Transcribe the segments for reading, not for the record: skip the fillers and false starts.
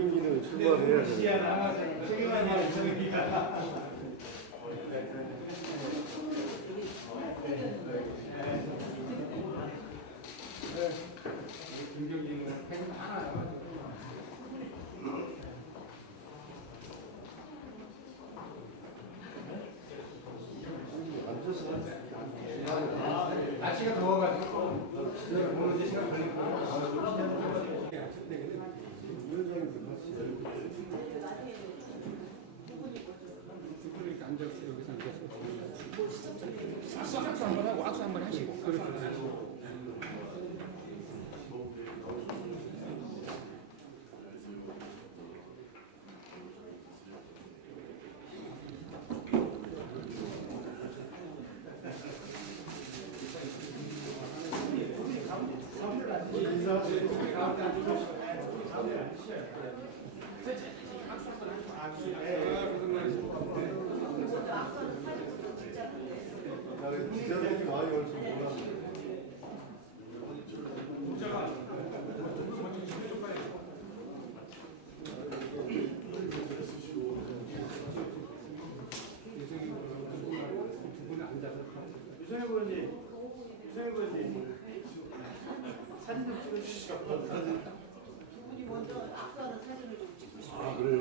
김경진은 출마해야 돼. 날씨가 더워가지고 오늘 시간 걸리고 이렇게 앉아서 여기서 앉아서 악수 한번 하고 악수 한번 하시고 그렇죠. 기자들이 많이 올 줄 몰랐는데. 유성현 의원님 사진 좀 찍어주시죠. 두 분이 먼저 악수하는 사진을 좀 찍고 싶어요. 아, 그래요?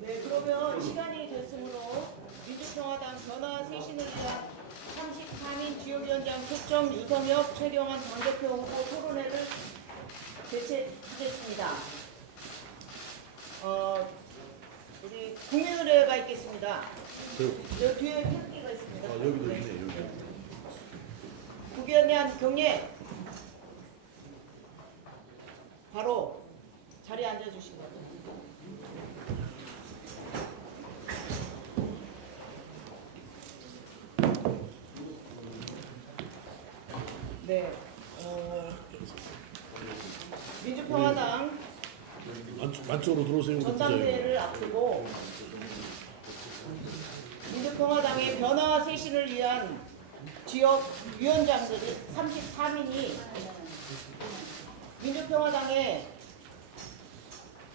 네, 그러면 시간이 됐으므로 민주평화당 변화 쇄신을 위한 33인 지역위원장 초청 유성엽, 최경환 당대표 후보 토론회를 개최하겠습니다. 우리 국민의례가 있겠습니다. 저 뒤에 태극기가 있습니다. 여기도 있네, 여기. 국연한 경례 바로 자리에 앉아주시기 바랍니다. 네, 민주평화당 안쪽으로 들어오세요. 전당대회를 앞두고 민주평화당의 변화와 쇄신을 위한 지역 위원장들이 33인이 민주평화당의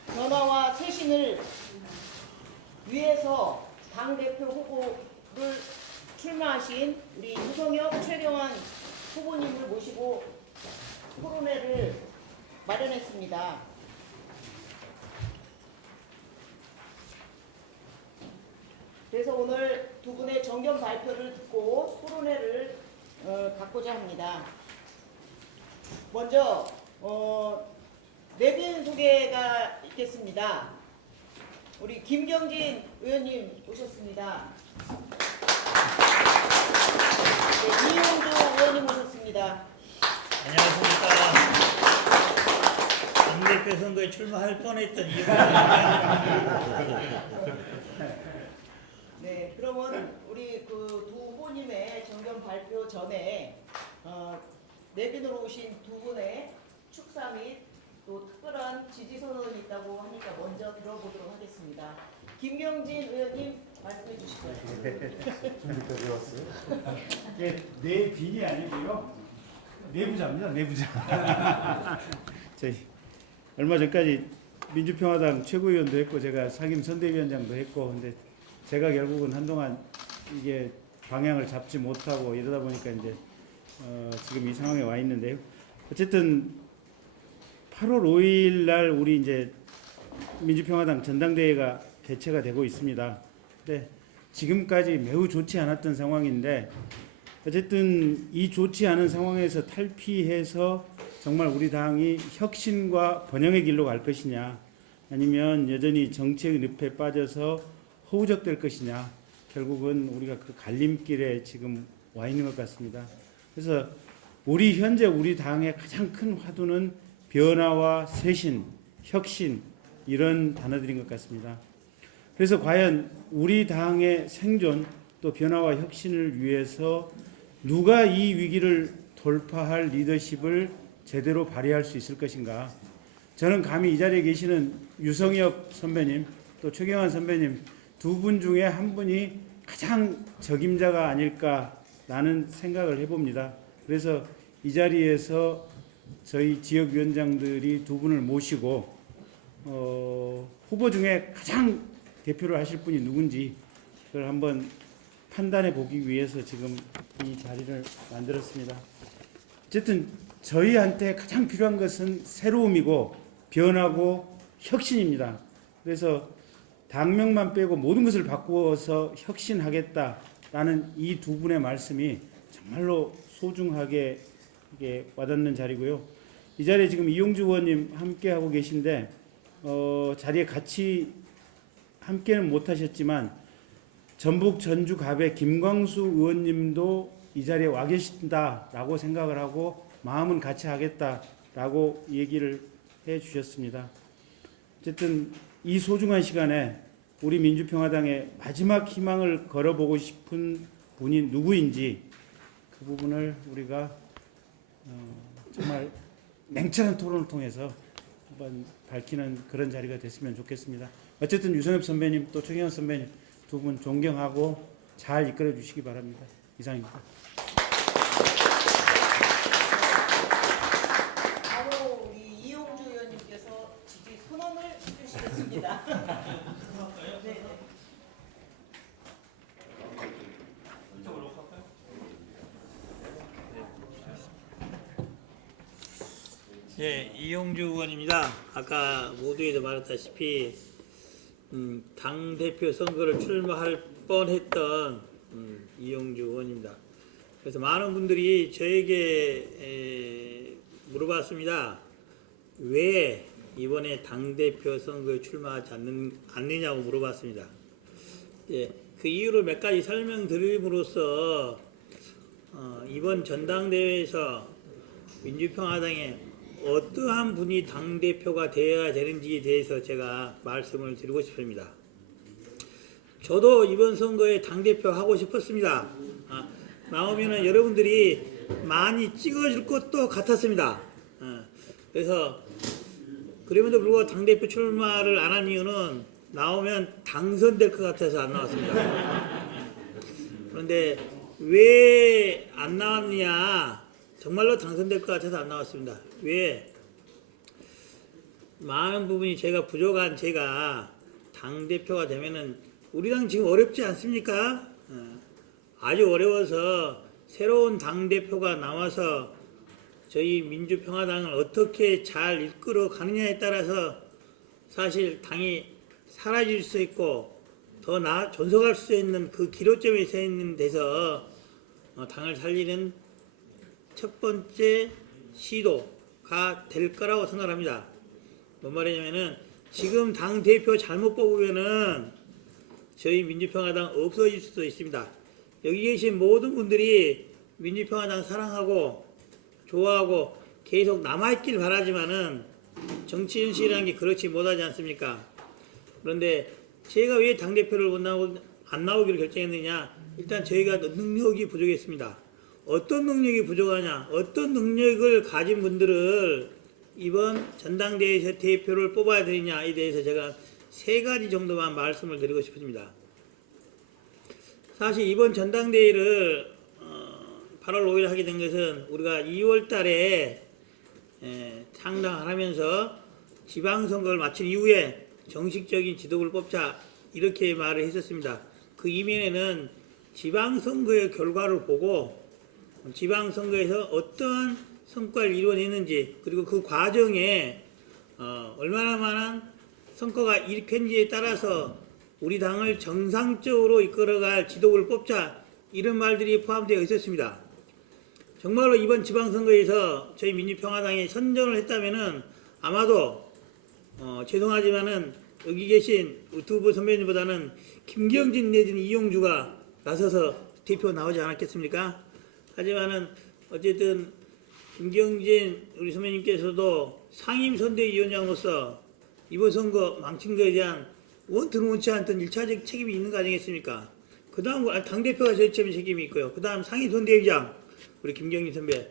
변화와 쇄신을 위해서 당대표 후보를 출마하신 우리 유성엽, 최경환 후보님을 모시고 토론회를 마련했습니다. 그래서 오늘 두 분의 정견 발표를 듣고 토론회를 갖고자 합니다. 먼저 내빈 소개가 있겠습니다. 우리 김경진 의원님 오셨습니다. 네, 이용주 의원님 오셨습니다. 안녕하십니까. 당대표 선거에 출마할 뻔했던 이용주입니다. 내빈으로 오신 두 분의 축사 및 또 특별한 지지 선언이 있다고 하니까 먼저 들어보도록 하겠습니다. 김경진 의원님 말씀해 주실 거예요. 이게 내빈이 아니고요. 내부자입니다. 내부자. 저희 얼마 전까지 민주평화당 최고위원도 했고 제가 상임 선대위원장도 했고 근데 제가 결국은 한동안 이게 방향을 잡지 못하고 이러다 보니까 이제 지금 이 상황에 와 있는데요. 어쨌든 8월 5일 날 우리 이제 민주평화당 전당대회가 개최가 되고 있습니다. 근데 지금까지 매우 좋지 않았던 상황인데 어쨌든 이 좋지 않은 상황에서 탈피해서 정말 우리 당이 혁신과 번영의 길로 갈 것이냐 아니면 여전히 정치의 늪에 빠져서 허우적될 것이냐 결국은 우리가 그 갈림길에 지금 와 있는 것 같습니다. 그래서 현재 우리 당의 가장 큰 화두는 변화와 쇄신, 혁신 이런 단어들인 것 같습니다. 그래서 과연 우리 당의 생존 또 변화와 혁신을 위해서 누가 이 위기를 돌파할 리더십을 제대로 발휘할 수 있을 것인가. 저는 감히 이 자리에 계시는 유성혁 선배님 또 최경환 선배님 두 분 중에 한 분이 가장 적임자가 아닐까라는 생각을 해봅니다. 그래서 이 자리에서 저희 지역위원장들이 두 분을 모시고 후보 중에 가장 대표를 하실 분이 누군지 그걸 한번 판단해 보기 위해서 지금 이 자리를 만들었습니다. 어쨌든 저희한테 가장 필요한 것은 새로움이고 변화고 혁신입니다. 그래서 당명만 빼고 모든 것을 바꾸어서 혁신하겠다라는 이 두 분의 말씀이 정말로 소중하게 와닿는 자리고요. 이 자리에 지금 이용주 의원님 함께 하고 계신데 자리에 같이 함께는 못하셨지만 전북 전주 갑의 김광수 의원님도 이 자리에 와 계신다라고 생각을 하고 마음은 같이 하겠다라고 얘기를 해 주셨습니다. 어쨌든 이 소중한 시간에 우리 민주평화당의 마지막 희망을 걸어보고 싶은 분이 누구인지 그 부분을 우리가 정말 냉철한 토론을 통해서 한번 밝히는 그런 자리가 됐으면 좋겠습니다. 어쨌든 유성엽 선배님 또 최경환 선배님 두 분 존경하고 잘 이끌어 주시기 바랍니다. 이상입니다. 바로 우리 이용주 의원님께서 지지 선언을 해주시겠습니다. 네. 예, 이용주 의원입니다. 아까 모두에도 말했다시피 당대표 선거를 출마할 뻔했던 이용주 의원입니다. 그래서 많은 분들이 저에게 물어봤습니다. 왜 이번에 당대표 선거에 출마하지 않느냐고 물어봤습니다. 예, 그 이유를 몇 가지 설명드림으로써 이번 전당대회에서 민주평화당의 어떠한 분이 당대표가 되어야 되는지에 대해서 제가 말씀을 드리고 싶습니다. 저도 이번 선거에 당대표 하고 싶었습니다. 나오면은 여러분들이 많이 찍어줄 것도 같았습니다. 그래서 그럼에도 불구하고 당대표 출마를 안 한 이유는 나오면 당선될 것 같아서 안 나왔습니다. 그런데 왜 안 나왔느냐? 정말로 당선될 것 같아서 안 나왔습니다. 왜? 많은 부분이 제가 당대표가 되면은 우리 당 지금 어렵지 않습니까? 아주 어려워서 새로운 당대표가 나와서 저희 민주평화당을 어떻게 잘 이끌어 가느냐에 따라서 사실 당이 사라질 수 있고 더 존속할 수 있는 그 기로점에 서 있는 데서 당을 살리는 첫 번째 시도가 될 거라고 생각합니다. 뭔 말이냐면은 지금 당 대표 잘못 뽑으면은 저희 민주평화당 없어질 수도 있습니다. 여기 계신 모든 분들이 민주평화당 사랑하고 좋아하고 계속 남아있길 바라지만은 정치 현실이라는 게 그렇지 못하지 않습니까? 그런데 제가 왜 당대표를 안 나오기를 결정했느냐? 일단 저희가 능력이 부족했습니다. 어떤 능력이 부족하냐, 어떤 능력을 가진 분들을 이번 전당대회에서 대표를 뽑아야 되느냐에 대해서 제가 3가지 정도만 말씀을 드리고 싶습니다. 사실 이번 전당대회를 8월 5일 하게 된 것은 우리가 2월 달에 창당하면서 지방선거를 마친 이후에 정식적인 지도부를 뽑자 이렇게 말을 했었습니다. 그 이면에는 지방선거의 결과를 보고 지방선거에서 어떠한 성과를 이루어냈는지 그리고 그 과정에 얼마나 많은 성과가 일으켰는지에 따라서 우리 당을 정상적으로 이끌어갈 지도부를 뽑자 이런 말들이 포함되어 있었습니다. 정말로 이번 지방선거에서 저희 민주평화당이 선전을 했다면은 아마도 죄송하지만은 여기 계신 유튜브 선배님보다는 김경진 내지는 이용주가 나서서 대표 나오지 않았겠습니까? 하지만은 어쨌든 김경진 우리 선배님께서도 상임선대위원장으로서 이번 선거 망친 것에 대한 원튼 원치 않던 1차적 책임이 있는 거 아니겠습니까? 그 다음 당대표가 제일 책임이 있고요. 그 다음 상임선대위장 우리 김경진 선배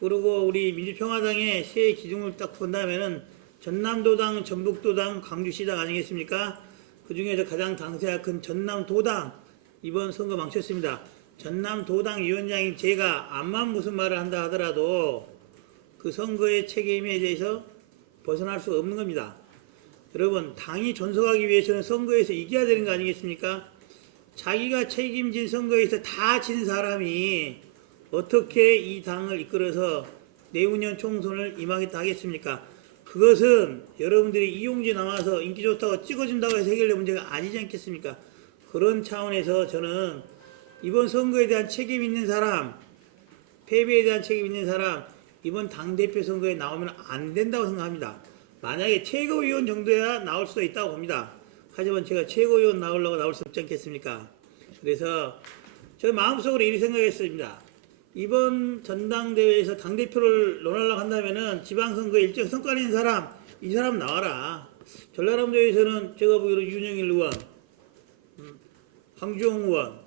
그리고 우리 민주평화당의 새 기둥을 딱 본다면은 전남도당, 전북도당, 광주시당 아니겠습니까? 그 중에서 가장 당세가 큰 전남도당 이번 선거 망쳤습니다. 전남도당 위원장인 제가 암만 무슨 말을 한다 하더라도 그 선거의 책임에 대해서 벗어날 수 없는 겁니다. 여러분 당이 존속하기 위해서는 선거에서 이겨야 되는 거 아니겠습니까? 자기가 책임진 선거에서 다 진 사람이 어떻게 이 당을 이끌어서 내후년 총선을 임하겠다 하겠습니까? 그것은 여러분들이 이용주에 나와서 인기 좋다고 찍어준다고 해서 해결될 문제가 아니지 않겠습니까? 그런 차원에서 저는 이번 선거에 대한 책임 있는 사람, 패배에 대한 책임 있는 사람 이번 당대표 선거에 나오면 안 된다고 생각합니다. 만약에 최고위원 정도야 나올 수도 있다고 봅니다. 하지만 제가 최고위원 나올 수 없지 않겠습니까? 그래서 저 마음속으로 이렇게 생각했습니다. 이번 전당대회에서 당대표를 논하려고 한다면은 지방선거에 일정 성과를 낸 사람, 이 사람 나와라. 전라남도에서는 제가 보기로 윤영일 의원, 황주홍 의원,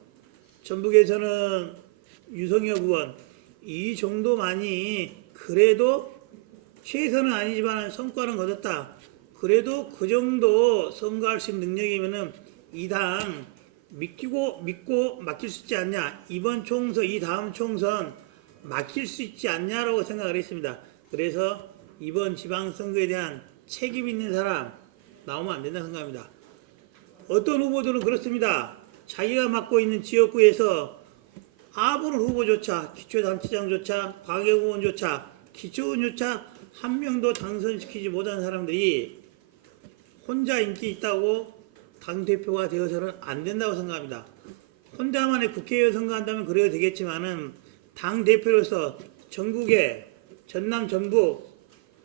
전북에서는 유성혁 의원, 이 정도만이 그래도 최선은 아니지만 성과는 거뒀다. 그래도 그 정도 선거할 수 있는 능력이면은 이 당 믿고 맡길 수 있지 않냐. 이번 총선, 이 다음 총선 맡길 수 있지 않냐라고 생각을 했습니다. 그래서 이번 지방선거에 대한 책임 있는 사람 나오면 안 된다 생각합니다. 어떤 후보들은 그렇습니다. 자기가 맡고 있는 지역구에서 아무런 후보조차, 기초단체장조차, 과개의원조차, 기초의원조차 한 명도 당선시키지 못한 사람들이 혼자 인기 있다고 당대표가 되어서는 안 된다고 생각합니다. 혼자만의 국회의원 선거한다면 그래도 되겠지만은 당대표로서 전국에 전남, 전북,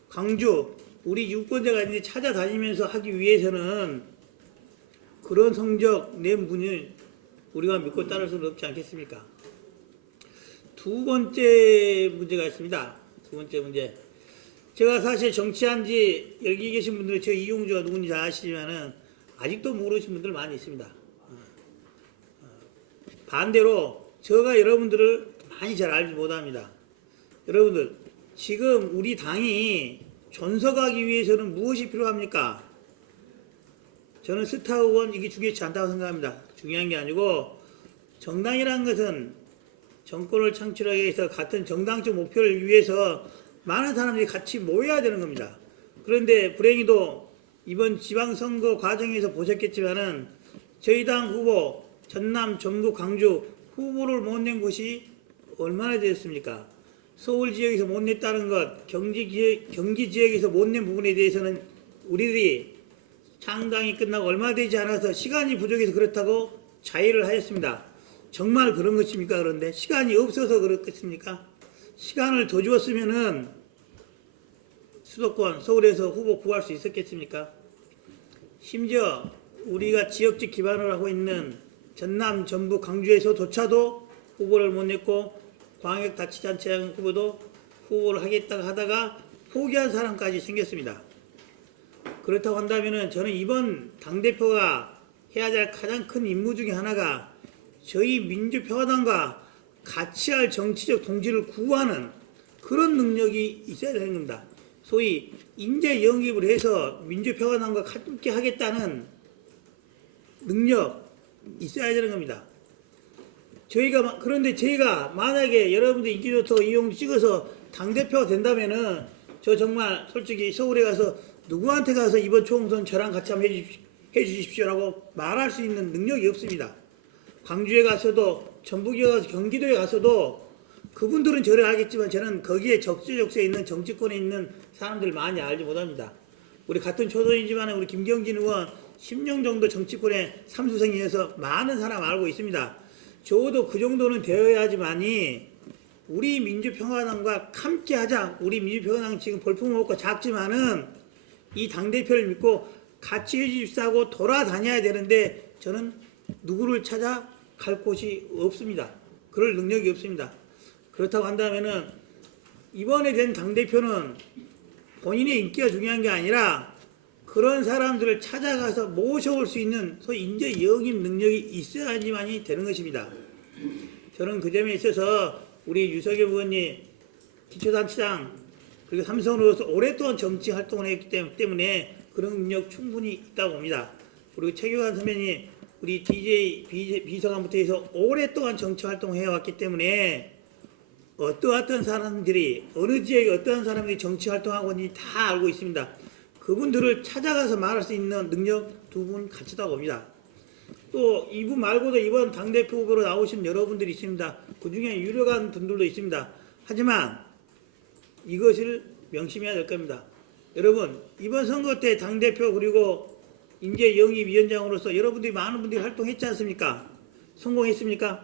광주 우리 유권자가 있는데 찾아다니면서 하기 위해서는 그런 성적 낸 분이 우리가 믿고 따를 수는 없지 않겠습니까? 두 번째 문제가 있습니다. 두 번째 문제. 제가 사실 정치한 지 여기 계신 분들은 저 이용주가 누군지 잘 아시지만은 아직도 모르시는 분들 많이 있습니다. 반대로 제가 여러분들을 많이 잘 알지 못합니다. 여러분들 지금 우리 당이 존속하기 위해서는 무엇이 필요합니까? 저는 스타 의원 이게 중요치 않다고 생각합니다. 중요한 게 아니고 정당이라는 것은 정권을 창출하기 위해서 같은 정당적 목표를 위해서 많은 사람들이 같이 모여야 되는 겁니다. 그런데 불행히도 이번 지방선거 과정에서 보셨겠지만은 저희 당 후보 전남, 전북, 광주 후보를 못 낸 곳이 얼마나 되었습니까? 서울 지역에서 못 냈다는 것, 경기 지역에서 못 낸 부분에 대해서는 우리들이 창당이 끝나고 얼마 되지 않아서 시간이 부족해서 그렇다고 자의를 하였습니다. 정말 그런 것입니까? 그런데 시간이 없어서 그렇겠습니까? 시간을 더 주었으면은 수도권 서울에서 후보 구할 수 있었겠습니까? 심지어 우리가 지역적 기반을 하고 있는 전남, 전북, 광주에서조차도 후보를 못 냈고 광역자치단체장 후보도 후보를 하겠다고 하다가 포기한 사람까지 생겼습니다. 그렇다고 한다면은 저는 이번 당대표가 해야 될 가장 큰 임무 중에 하나가 저희 민주평화당과 같이 할 정치적 동지를 구하는 그런 능력이 있어야 되는 겁니다. 소위 인재 영입을 해서 민주평화당과 함께 하겠다는 능력 있어야 되는 겁니다. 그런데 저희가 만약에 여러분들 인기 좋다고 이용주 찍어서 당대표가 된다면은 저 정말 솔직히 서울에 가서 누구한테 가서 이번 총선 저랑 같이 한번 해주십시오라고 말할 수 있는 능력이 없습니다. 광주에 가서도 전북에 가서 경기도에 가서도 그분들은 저를 알겠지만 저는 거기에 적재적소에 있는 정치권에 있는 사람들을 많이 알지 못합니다. 우리 같은 초선이지만 우리 김경진 의원 10년 정도 정치권에 삼수생이어서 많은 사람 알고 있습니다. 적어도 그 정도는 되어야지만이 우리 민주평화당과 함께하자. 우리 민주평화당 지금 볼품 없고 작지만은 이 당대표를 믿고 같이 해주십사고 돌아다녀야 되는데 저는 누구를 찾아갈 곳이 없습니다. 그럴 능력이 없습니다. 그렇다고 한다면은 이번에 된 당대표는 본인의 인기가 중요한 게 아니라 그런 사람들을 찾아가서 모셔올 수 있는 소위 인재 영입 능력이 있어야지만이 되는 것입니다. 저는 그 점에 있어서 우리 유석엽 의원님 기초단체장 그리고 삼성으로서 오랫동안 정치 활동을 했기 때문에 그런 능력 충분히 있다고 봅니다. 그리고 최경환 선배님 우리 DJ 비서관부터 해서 오랫동안 정치 활동을 해왔기 때문에 어떠한 사람들이 어느 지역에 어떠한 사람들이 정치 활동하고 있는지 다 알고 있습니다. 그분들을 찾아가서 말할 수 있는 능력 두 분 갖추다고 봅니다. 또 이분 말고도 이번 당대표 후보로 나오신 여러분들이 있습니다. 그 중에 유력한 분들도 있습니다. 하지만 이것을 명심해야 될 겁니다. 여러분 이번 선거 때 당대표 그리고 인재 영입위원장으로서 여러분들이 많은 분들이 활동했지 않습니까? 성공했습니까?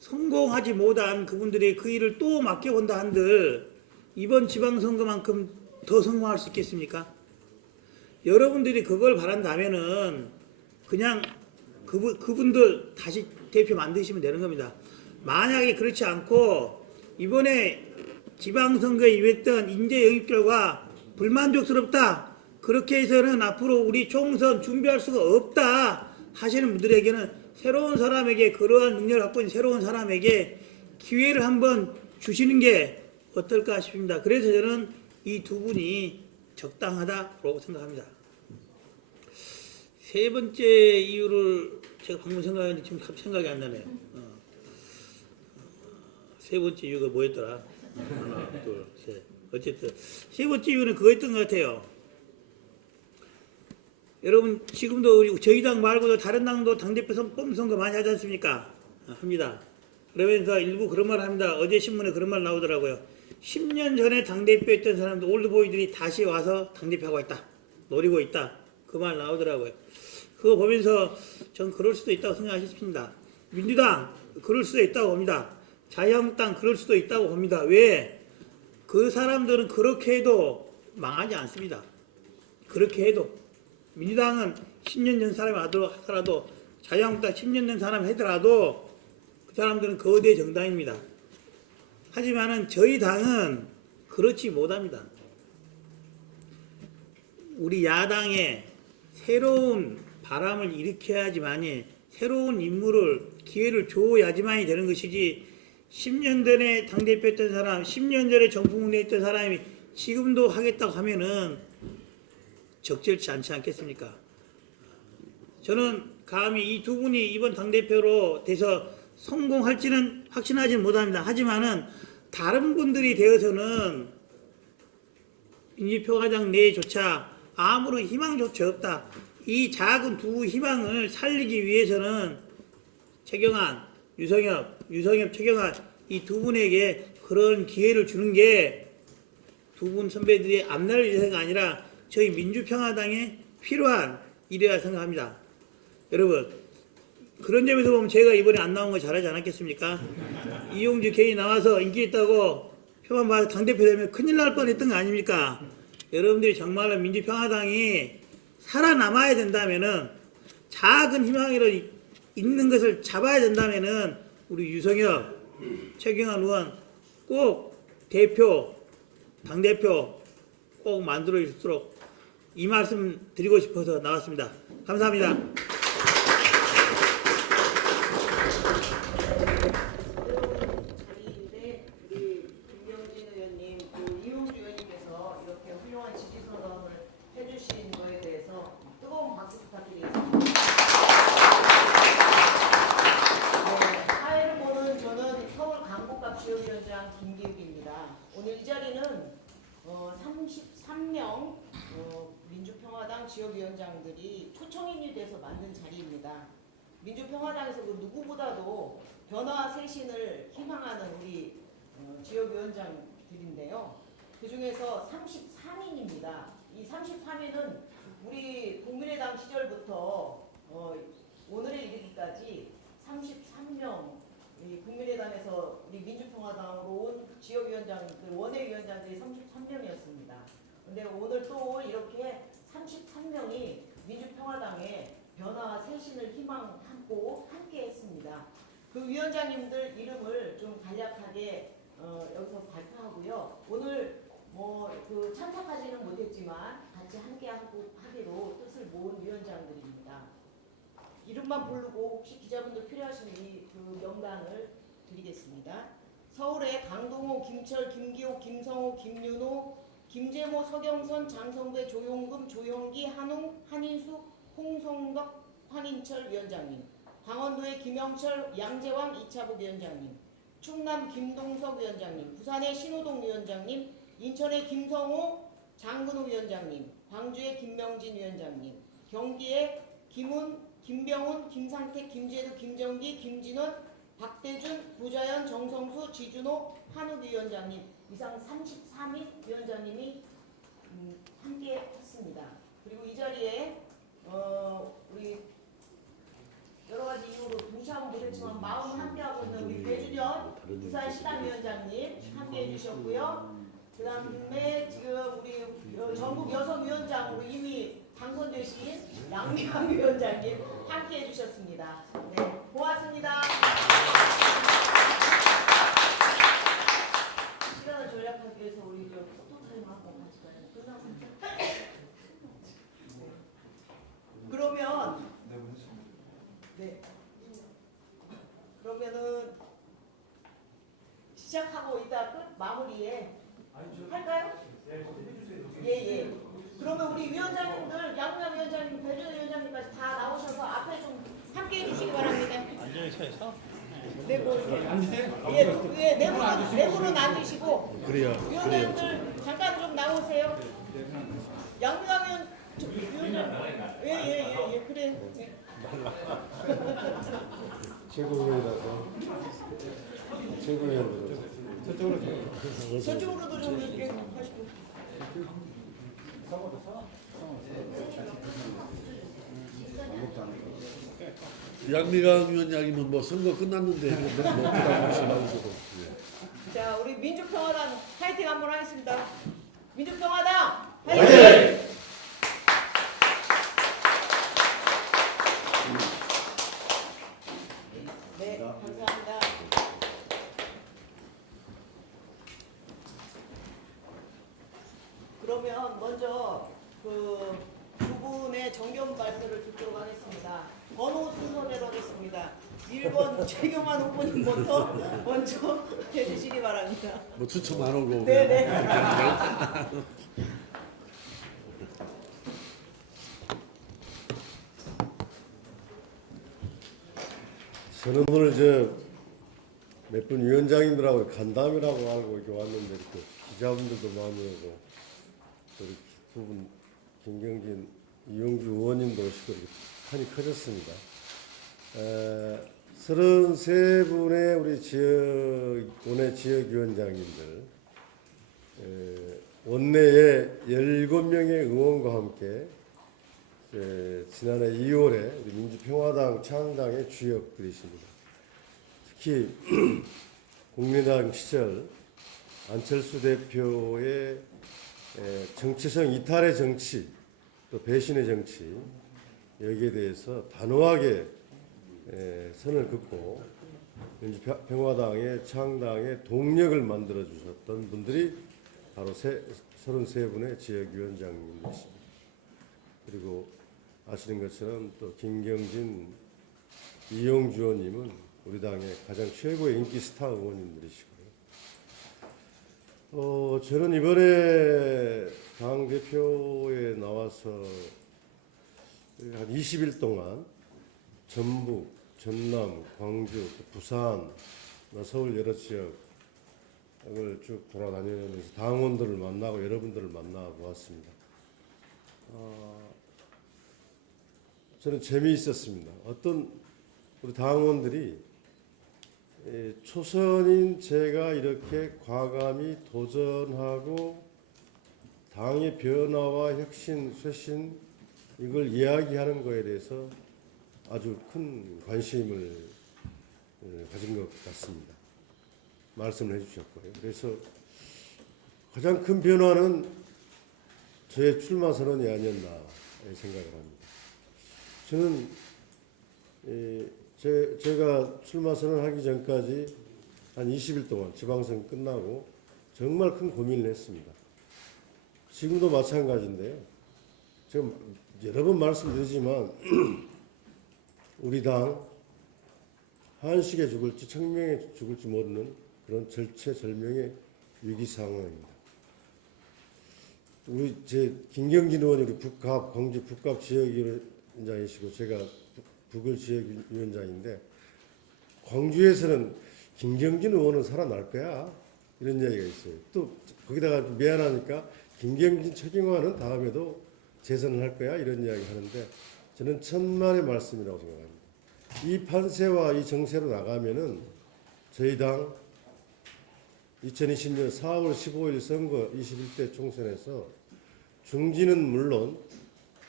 성공하지 못한 그분들의 그 일을 또 맡겨본다 한들 이번 지방선거만큼 더 성공할 수 있겠습니까? 여러분들이 그걸 바란다면은 그냥 그분들 다시 대표 만드시면 되는 겁니다. 만약에 그렇지 않고 이번에 지방선거에 임했던 인재 영입 결과 불만족스럽다. 그렇게 해서는 앞으로 우리 총선 준비할 수가 없다 하시는 분들에게는 새로운 사람에게 그러한 능력을 갖고 있는 새로운 사람에게 기회를 한번 주시는 게 어떨까 싶습니다. 그래서 저는 이 두 분이 적당하다고 생각합니다. 세 번째 이유를 제가 방금 생각했는데 지금 생각이 안 나네요. 세 번째 이유가 뭐였더라? 하나, 둘, 셋. 어쨌든 세 번째 이유는 그거였던 것 같아요. 여러분 지금도 저희 당 말고도 다른 당도 당대표 선거 많이 하지 않습니까? 합니다. 그러면서 일부 그런 말 합니다. 어제 신문에 그런 말 나오더라고요. 10년 전에 당대표였던 사람들 올드보이들이 다시 와서 당대표하고 있다. 노리고 있다. 그 말 나오더라고요. 그거 보면서 전 그럴 수도 있다고 생각하셨습니다. 민주당 그럴 수도 있다고 봅니다. 자유한국당 그럴 수도 있다고 봅니다. 왜? 그 사람들은 그렇게 해도 망하지 않습니다. 그렇게 해도. 민주당은 10년 전 사람이 하더라도 자유한국당 10년 전 사람이 하더라도 그 사람들은 거대 정당입니다. 하지만은 저희 당은 그렇지 못합니다. 우리 야당에 새로운 바람을 일으켜야지만이 새로운 인물을 기회를 줘야지만이 되는 것이지 10년 전에 당대표였던 사람 10년 전에 정풍문에 있던 사람이 지금도 하겠다고 하면은 적절치 않지 않겠습니까? 저는 감히 이 두 분이 이번 당대표로 돼서 성공할지는 확신하지는 못합니다. 하지만은 다른 분들이 되어서는 민주평화당 내조차 아무런 희망조차 없다. 이 작은 두 희망을 살리기 위해서는 최경환, 유성엽, 최경환 이 두 분에게 그런 기회를 주는 게 두 분 선배들의 앞날을 위해서가 아니라 저희 민주평화당에 필요한 일이라 생각합니다. 여러분 그런 점에서 보면 제가 이번에 안 나온 거 잘하지 않았겠습니까? 이용주 개인 나와서 인기 있다고 표만 봐서 당대표 되면 큰일 날 뻔했던 거 아닙니까? 여러분들이 정말로 민주평화당이 살아남아야 된다면은 작은 희망이라도 있는 것을 잡아야 된다면은 우리 유성엽, 최경환 의원 꼭 당대표 꼭 만들어 주도록 이 말씀 드리고 싶어서 나왔습니다. 감사합니다. 통일돼서 만든 자리입니다. 민주평화당에서 그 누구보다도 변화 쇄신을 희망하는 우리 지역위원장들인데요. 그 중에서 33인입니다. 이 33인은 우리 국민의당 시절부터 오늘에 이르기까지 33명 국민의당에서 우리 민주평화당으로 온 지역위원장들, 원외위원장들이 33명이었습니다. 근데 오늘 또 이렇게 33명이 민주평화당의 변화와 쇄신을 희망하고 함께 했습니다. 그 위원장님들 이름을 좀 간략하게 여기서 발표하고요. 오늘 그 참석하지는 못했지만 같이 함께 하기로 뜻을 모은 위원장들입니다. 이름만 부르고 혹시 기자분들 필요하시면 그 명단을 드리겠습니다. 서울의 강동호, 김철, 김기호, 김성호, 김윤호, 김재모, 서경선, 장성배, 조용금, 조영기, 한웅, 한인수, 홍성덕, 황인철 위원장님. 강원도의 김영철, 양재왕, 이차국 위원장님. 충남 김동석 위원장님. 부산의 신호동 위원장님. 인천의 김성호, 장근호 위원장님. 광주의 김명진 위원장님. 경기의 김훈, 김병훈, 김상택, 김재두, 김정기, 김진원, 박대준, 구자연, 정성수, 지준호, 한욱 위원장님 이상 33인 위원장님이 함께 했습니다. 그리고 이 자리에 우리 여러 가지 이유로 동참은 못했지만 마음 함께하고 있는 우리 배준현 부산시당위원장님 함께해 주셨고요. 그 다음에 지금 우리 전국 여성위원장으로 이미 당선되신 양미환 위원장님 함께해 주셨습니다. 네, 고맙습니다. 시간을 절약하기 위해서 우리 포토타임 한번 가실까요? 끝났습니다. 그러면 네. 그러면은 시작하고 이따 끝 마무리에 할까요? 예. 그러면 우리 위원장님들, 양무양 위원장님, 배준호 위원장님까지 다 나오셔서 앞에 좀 함께 해주시기 바랍니다. 앉아있어서 네, 뭐 이렇게. 앉으세요. 예, 내부는 앉으시고. 그래야 위원장님들 잠깐 좀 나오세요. 양무양 위원장. 예, 그래. 예. 최고위원이라서 최고위원으로 저쪽으로도 좀 이렇게 하시고. 양미강 위원장님은 뭐 선거 끝났는데 뭐 부담 없이 나오시고. 자, 우리 민주평화당 파이팅 한번 하겠습니다. 민주평화당 파이팅! 네, 감사합니다. 그러면 먼저 그 두 분의 정견 발표를 듣도록 하겠습니다. 번호 순서대로 하겠습니다. 1번 최경환 후보님부터 먼저 해주시기 바랍니다. 뭐 추첨 안 오고. 네네. 저는 오늘 몇 분 위원장님들하고 간담회라고 알고 이렇게 왔는데 이렇게 기자분들도 많이 오고 또 이렇게 두 분 김경진, 이용주 의원님도 오시고 이렇게 판이 커졌습니다. 33분의 우리 원외 지역위원장님들 원내에 17명의 의원과 함께 지난해 2월에 우리 민주평화당 창당의 주역들이십니다. 특히 국민의당 시절 안철수 대표의 정체성 이탈의 정치, 또 배신의 정치 여기에 대해서 단호하게 선을 긋고 민주평화당의 창당의 동력을 만들어 주셨던 분들이 바로 33분의 지역위원장님이십니다. 그리고 아시는 것처럼 또 김경진, 이용주 의원님은 우리 당의 가장 최고의 인기 스타 의원님들이시고요. 저는 이번에 당 대표에 나와서 한 20일 동안 전북, 전남, 광주, 부산, 서울 여러 지역을 쭉 돌아다니면서 당원들을 만나고 여러분들을 만나보았습니다. 저는 재미있었습니다. 어떤 우리 당원들이 초선인 제가 이렇게 과감히 도전하고 당의 변화와 혁신, 쇄신 이걸 이야기하는 거에 대해서 아주 큰 관심을 가진 것 같습니다. 말씀을 해주셨고요. 그래서 가장 큰 변화는 저의 출마 선언이 아니었나 생각을 합니다. 저는 제가 출마 선언하기 전까지 한 20일 동안 지방선 끝나고 정말 큰 고민을 했습니다. 지금도 마찬가지인데요. 제가 여러 번 말씀드리지만 우리 당 한식에 죽을지 청명에 죽을지 모르는 그런 절체절명의 위기 상황입니다. 우리 제 김경진 의원이 우리 북갑 광주 북갑 지역위원장이시고 제가 북을 지역위원장인데 광주에서는 김경진 의원은 살아날 거야 이런 이야기가 있어요. 또 거기다가 미안하니까 김경진 최경환은 다음에도 재선을 할 거야 이런 이야기 하는데 저는 천만의 말씀이라고 생각합니다. 이 판세와 이 정세로 나가면은 저희 당 2020년 4월 15일 선거 21대 총선에서 중진은 물론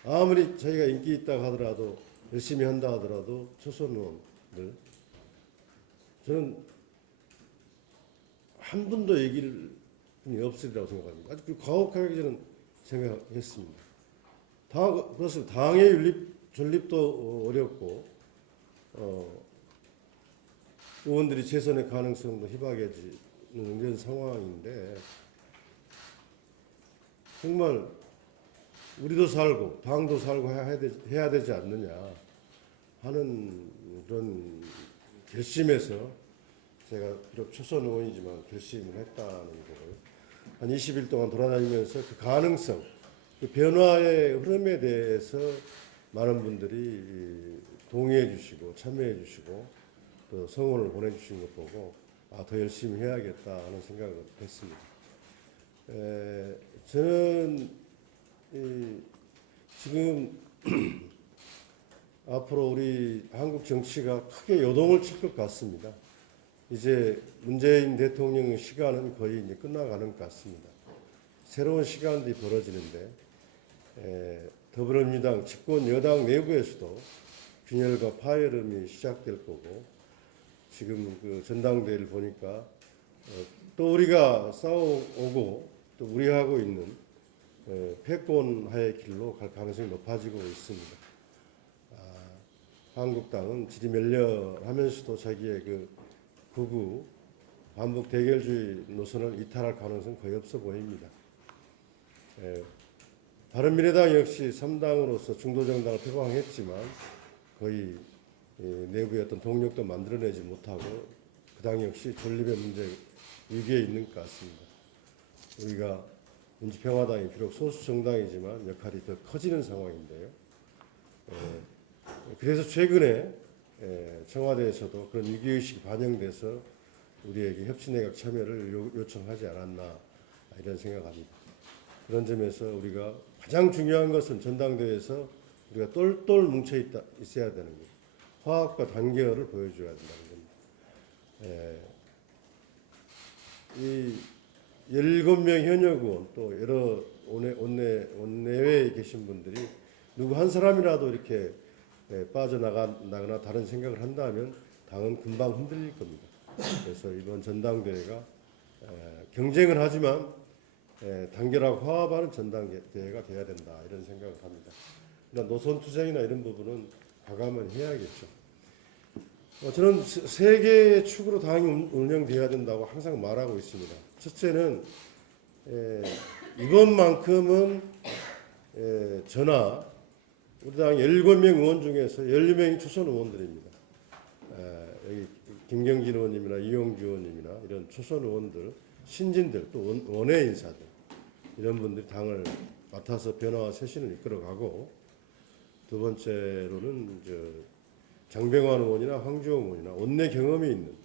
아무리 저희가 인기 있다고 하더라도 열심히 한다 하더라도 초선 의원들 저는 한 분도 얘기를 없으리라고 생각합니다. 아주 가혹하게 저는 생각했습니다. 그렇습니다. 당의 존립도 어렵고 의원들이 재선의 가능성도 희박해지는 이런 상황인데 정말 우리도 살고 당도 살고 해야 되지 않느냐 하는 그런 결심에서 제가 비록 초선 의원이지만 결심을 했다는 거고요. 한 20일 동안 돌아다니면서 그 가능성, 그 변화의 흐름에 대해서 많은 분들이 동의해 주시고 참여해 주시고 또 성원을 보내주신 것 보고 더 열심히 해야겠다 하는 생각을 했습니다. 저는 지금 앞으로 우리 한국 정치가 크게 요동을 칠 것 같습니다. 이제 문재인 대통령의 시간은 거의 이제 끝나가는 것 같습니다. 새로운 시간들이 벌어지는데 더불어민주당 집권 여당 내부에서도 균열과 파열음이 시작될 거고 지금 그 전당대회를 보니까 또 우리가 싸워오고 또 우려하고 있는 패권화의 길로 갈 가능성이 높아지고 있습니다. 한국당은 지리멸렬하면서도 자기의 그 극우 반복 대결주의 노선을 이탈할 가능성은 거의 없어 보입니다. 바른미래당 역시 3당으로서 중도정당을 표방했지만 거의 내부의 어떤 동력도 만들어내지 못하고 그 당 역시 존립의 문제 위기에 있는 것 같습니다. 우리가 민주평화당이 비록 소수 정당이지만 역할이 더 커지는 상황인데요. 그래서 최근에 청와대에서도 그런 위기의식이 반영돼서 우리에게 협치내각 참여를 요청하지 않았나 이런 생각합니다. 그런 점에서 우리가 가장 중요한 것은 전당대회에서 우리가 똘똘 뭉쳐 있어야 되는 거예요. 화합과 단결을 보여줘야 된다는 겁니다. 이 17명 현역 의원 또 여러 원내외에 계신 분들이 누구 한 사람이라도 이렇게 빠져나가거나 다른 생각을 한다면 당은 금방 흔들릴 겁니다. 그래서 이번 전당대회가 경쟁을 하지만 단결하고 화합하는 전당대회가 돼야 된다 이런 생각을 합니다. 노선 투쟁이나 이런 부분은 과감히 해야겠죠. 저는 세 개의 축으로 당이 운영돼야 된다고 항상 말하고 있습니다. 첫째는 이번만큼은 저나 우리 당 17명 의원 중에서 12명이 초선 의원들입니다. 여기 김경진 의원님이나 이용주 의원님이나 이런 초선 의원들, 신진들, 또 원외 인사들 이런 분들이 당을 맡아서 변화와 쇄신을 이끌어가고 두 번째로는 장병환 의원이나 황주홍 의원이나 원내 경험이 있는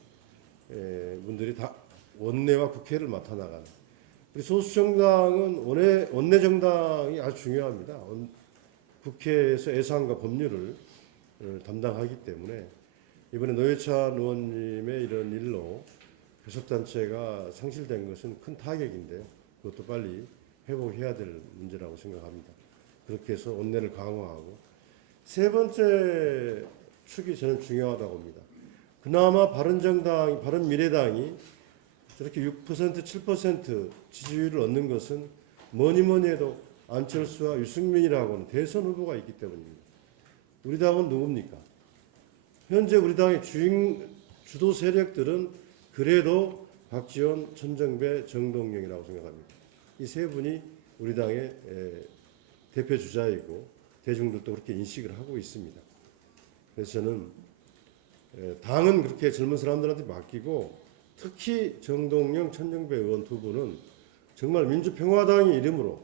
분들이 다 원내와 국회를 맡아나가는 우리 소수정당은 원내 정당이 아주 중요합니다. 국회에서 예산과 법률을 담당하기 때문에 이번에 노회찬 의원님의 이런 일로 교섭단체가 상실된 것은 큰 타격인데요. 그것도 빨리 회복해야 될 문제라고 생각합니다. 그렇게 해서 원내를 강화하고 세 번째 축이 저는 중요하다고 봅니다. 그나마 바른정당, 바른미래당이 저렇게 6%, 7% 지지율을 얻는 것은 뭐니 해도 안철수와 유승민이라고 하는 대선 후보가 있기 때문입니다. 우리 당은 누굽니까? 현재 우리 당의 주도 세력들은 그래도 박지원, 천정배, 정동영이라고 생각합니다. 이 세 분이 우리 당의 대표 주자이고 대중들도 그렇게 인식을 하고 있습니다. 그래서 저는 당은 그렇게 젊은 사람들한테 맡기고 특히 정동영, 천정배 의원 두 분은 정말 민주평화당의 이름으로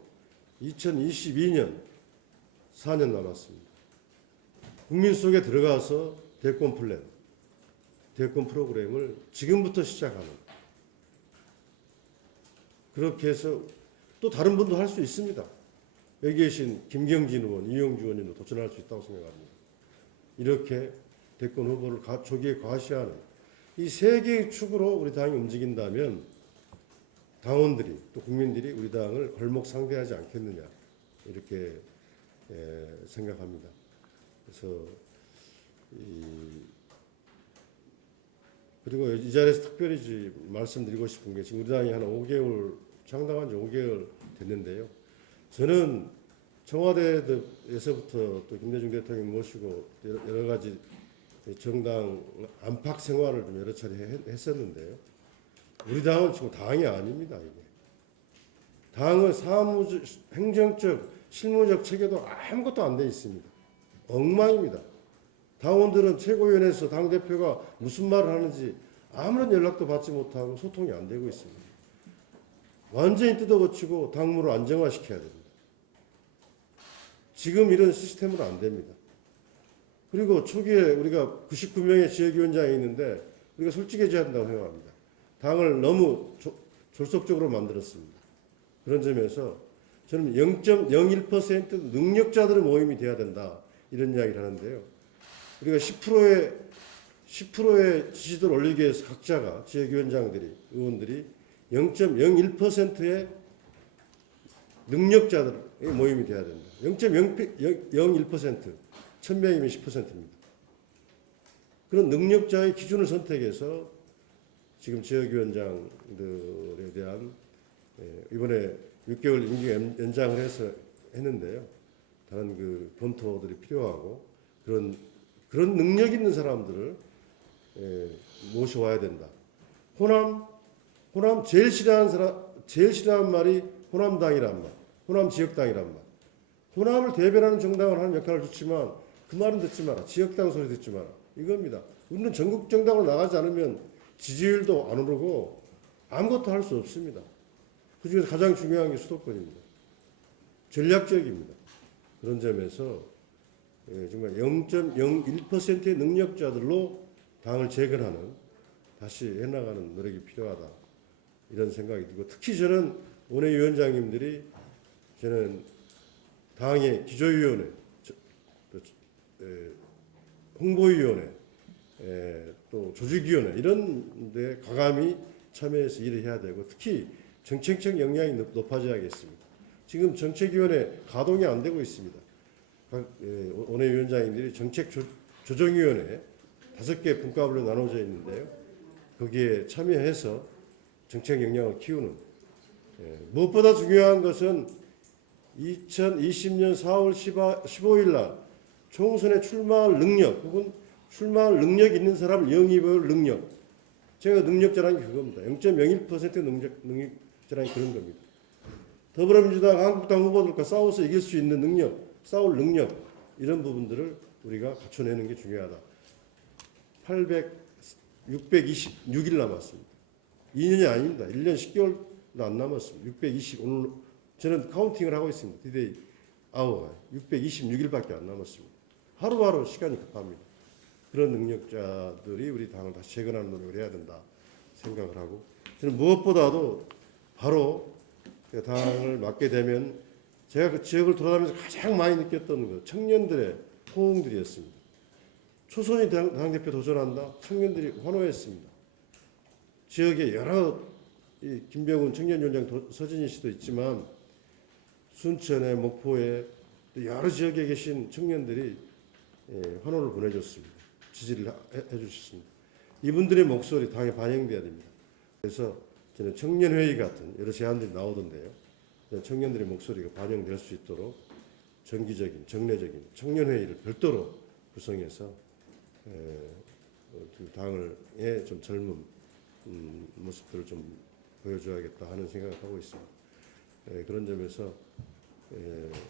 2022년 4년 남았습니다. 국민 속에 들어가서 대권 플랜, 대권 프로그램을 지금부터 시작하는 그렇게 해서 또 다른 분도 할 수 있습니다. 여기 계신 김경진 의원, 이용주 의원님도 도전할 수 있다고 생각합니다. 이렇게 대권 후보를 조기에 과시하는 이 세 개의 축으로 우리 당이 움직인다면 당원들이 또 국민들이 우리 당을 골목 상대하지 않겠느냐 이렇게 생각합니다. 그래서 그리고 이 자리에서 특별히 말씀드리고 싶은 게 지금 우리 당이 한 5개월 창당한 지 5개월 됐는데요. 저는 청와대에서부터 또 김대중 대통령 모시고 여러 가지 정당 안팎 생활을 좀 여러 차례 했었는데요. 우리 당은 지금 당이 아닙니다. 이게 당은 사무적, 행정적, 실무적 체계도 아무것도 안 돼 있습니다. 엉망입니다. 당원들은 최고위원회에서 당 대표가 무슨 말을 하는지 아무런 연락도 받지 못하고 소통이 안 되고 있습니다. 완전히 뜯어고치고 당무를 안정화시켜야 됩니다. 지금 이런 시스템으로 안 됩니다. 그리고 초기에 우리가 99명의 지역위원장이 있는데 우리가 솔직해져야 된다고 생각합니다. 당을 너무 졸속적으로 만들었습니다. 그런 점에서 저는 0.01% 능력자들의 모임이 돼야 된다 이런 이야기를 하는데요. 우리가 10%의 지지도를 올리기 위해서 각자가 지역위원장들이 의원들이 0.01%의 능력자들의 모임이 돼야 된다. 0.01% 1000명이면 10%입니다. 그런 능력자의 기준을 선택해서 지금 지역위원장들에 대한 이번에 6개월 임기 연장을 해서 했는데요. 다른 그 검토들이 필요하고 그런 능력 있는 사람들을 모셔와야 된다. 호남 제일 싫어하는 말이 호남당이란 말, 호남 지역당이란 말. 호남을 대변하는 정당을 하는 역할을 주지만 그 말은 듣지 마라. 지역당 소리 듣지 마라. 이겁니다. 우리는 전국 정당으로 나가지 않으면 지지율도 안 오르고 아무것도 할 수 없습니다. 그중에서 가장 중요한 게 수도권입니다. 전략적입니다. 그런 점에서 정말 0.01%의 능력자들로 당을 재건하는 다시 해나가는 노력이 필요하다. 이런 생각이 들고 특히 저는 원외위원장님들이 저는 당의 기조위원회, 홍보위원회, 또 조직위원회 이런 데 과감히 참여해서 일을 해야 되고 특히 정책적 역량이 높아져야겠습니다. 지금 정책위원회 가동이 안 되고 있습니다. 각 원외위원장님들이 정책조정위원회 5개 분과별로 나눠져 있는데요. 거기에 참여해서 정책 역량을 키우는 무엇보다 중요한 것은 2020년 4월 15일 날 총선에 출마할 능력 혹은 출마할 능력 있는 사람을 영입할 능력. 제가 능력자라는 게 그겁니다. 0.01% 능력자라는 게 그런 겁니다. 더불어민주당, 한국당 후보들과 싸워서 이길 수 있는 능력, 싸울 능력 이런 부분들을 우리가 갖춰내는 게 중요하다. 626일 남았습니다. 2년이 아닙니다. 1년 10개월도 안 남았습니다. 오늘 저는 카운팅을 하고 있습니다. 디데이 아워가 626일밖에 안 남았습니다. 하루하루 시간이 급합니다. 그런 능력자들이 우리 당을 다시 재건하는 노력을 해야 된다 생각을 하고 저는 무엇보다도 바로 당을 맡게 되면 제가 그 지역을 돌아다니면서 가장 많이 느꼈던 거 청년들의 호응들이었습니다. 초선이 당대표 도전한다. 청년들이 환호했습니다. 지역에 여러 이 김병훈 청년위원장 서진희 씨도 있지만 순천에 목포에 또 여러 지역에 계신 청년들이 환호를 보내줬습니다. 지지를 해주셨습니다. 이분들의 목소리 당에 반영돼야 됩니다. 그래서 저는 청년회의 같은 여러 제안들이 나오던데요. 청년들의 목소리가 반영될 수 있도록 정기적인 정례적인 청년회의를 별도로 구성해서 당을 좀 젊은 모습들을 좀 보여줘야겠다 하는 생각을 하고 있습니다. 그런 점에서